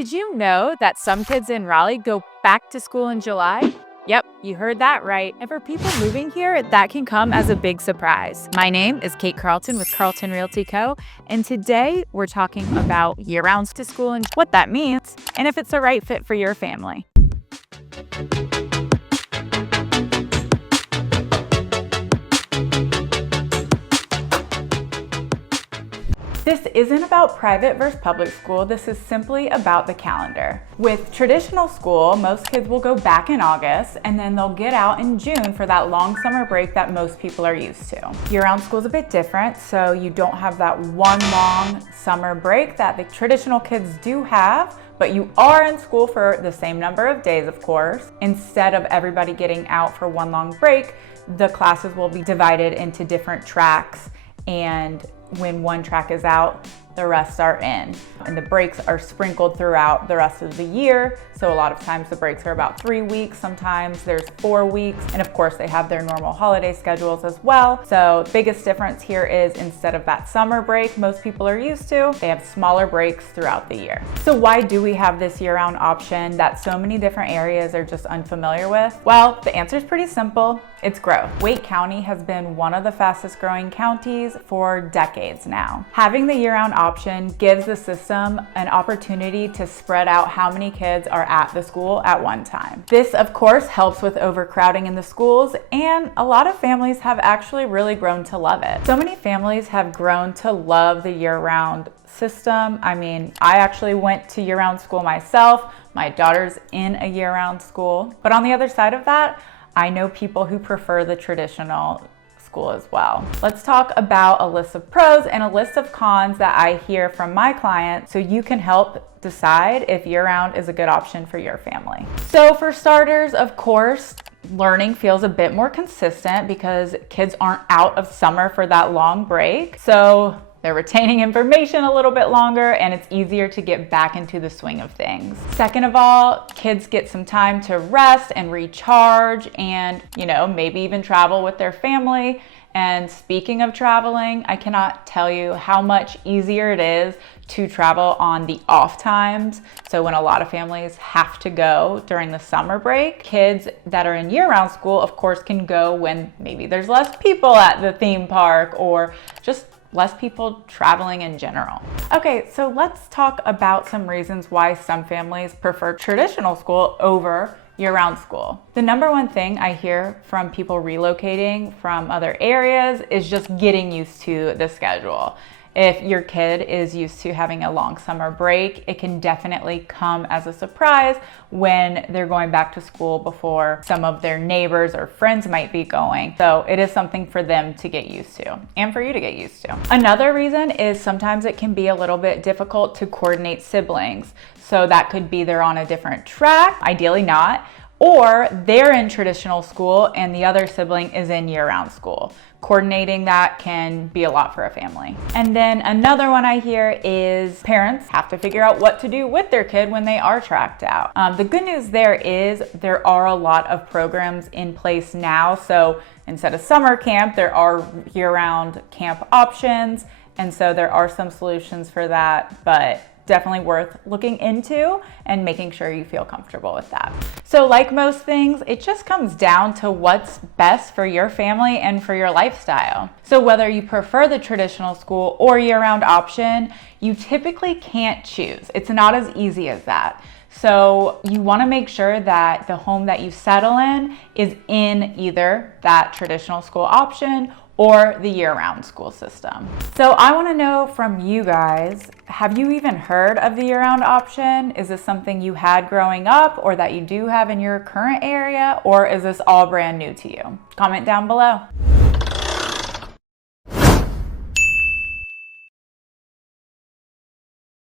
Did you know that some kids in Raleigh go back to school in July? Yep, you heard that right. And for people moving here, that can come as a big surprise. My name is Kate Carlton with Carlton Realty Co. And today we're talking about year-round to school and what that means, and if it's the right fit for your family. This isn't about private versus public school. This is simply about the calendar. With traditional school, most kids will go back in August and then they'll get out in June for that long summer break that most people are used to. Year-round school is a bit different, so you don't have that one long summer break that the traditional kids do have, but you are in school for the same number of days, of course. Instead of everybody getting out for one long break, the classes will be divided into different tracks, and when one track is out, the rest are in. And the breaks are sprinkled throughout the rest of the year. So a lot of times the breaks are about 3 weeks, sometimes there's 4 weeks. And of course they have their normal holiday schedules as well. So the biggest difference here is instead of that summer break most people are used to, they have smaller breaks throughout the year. So why do we have this year-round option that so many different areas are just unfamiliar with? Well, the answer is pretty simple. It's growth. Wake County has been one of the fastest growing counties for decades now. Having the year-round option gives the system an opportunity to spread out how many kids are at the school at one time. This, of course, helps with overcrowding in the schools, and a lot of families have actually really grown to love it. So many families have grown to love the year-round system. I mean, I actually went to year-round school myself. My daughter's in a year-round school. But on the other side of that, I know people who prefer the traditional school as well. Let's talk about a list of pros and a list of cons that I hear from my clients so you can help decide if year-round is a good option for your family. So for starters, of course, learning feels a bit more consistent because kids aren't out of summer for that long break. So they're retaining information a little bit longer and it's easier to get back into the swing of things. Second of all, kids get some time to rest and recharge and, maybe even travel with their family. And speaking of traveling, I cannot tell you how much easier it is to travel on the off times. So when a lot of families have to go during the summer break, kids that are in year-round school, of course, can go when maybe there's less people at the theme park or just less people traveling in general. Okay, so let's talk about some reasons why some families prefer traditional school over year-round school. The number one thing I hear from people relocating from other areas is just getting used to the schedule. If your kid is used to having a long summer break, it can definitely come as a surprise when they're going back to school before some of their neighbors or friends might be going. So it is something for them to get used to and for you to get used to. Another reason is sometimes it can be a little bit difficult to coordinate siblings. So that could be they're on a different track, ideally not, or they're in traditional school and the other sibling is in year-round school. Coordinating that can be a lot for a family. And then another one I hear is parents have to figure out what to do with their kid when they are tracked out. The good news there is there are a lot of programs in place now. So instead of summer camp, there are year-round camp options. And so there are some solutions for that, but definitely worth looking into and making sure you feel comfortable with that. So like most things, it just comes down to what's best for your family and for your lifestyle. So whether you prefer the traditional school or year-round option, you typically can't choose. It's not as easy as that. So you want to make sure that the home that you settle in is in either that traditional school option or the year-round school system. So I want to know from you guys, have you even heard of the year-round option? Is this something you had growing up or that you do have in your current area, or is this all brand new to you? Comment down below.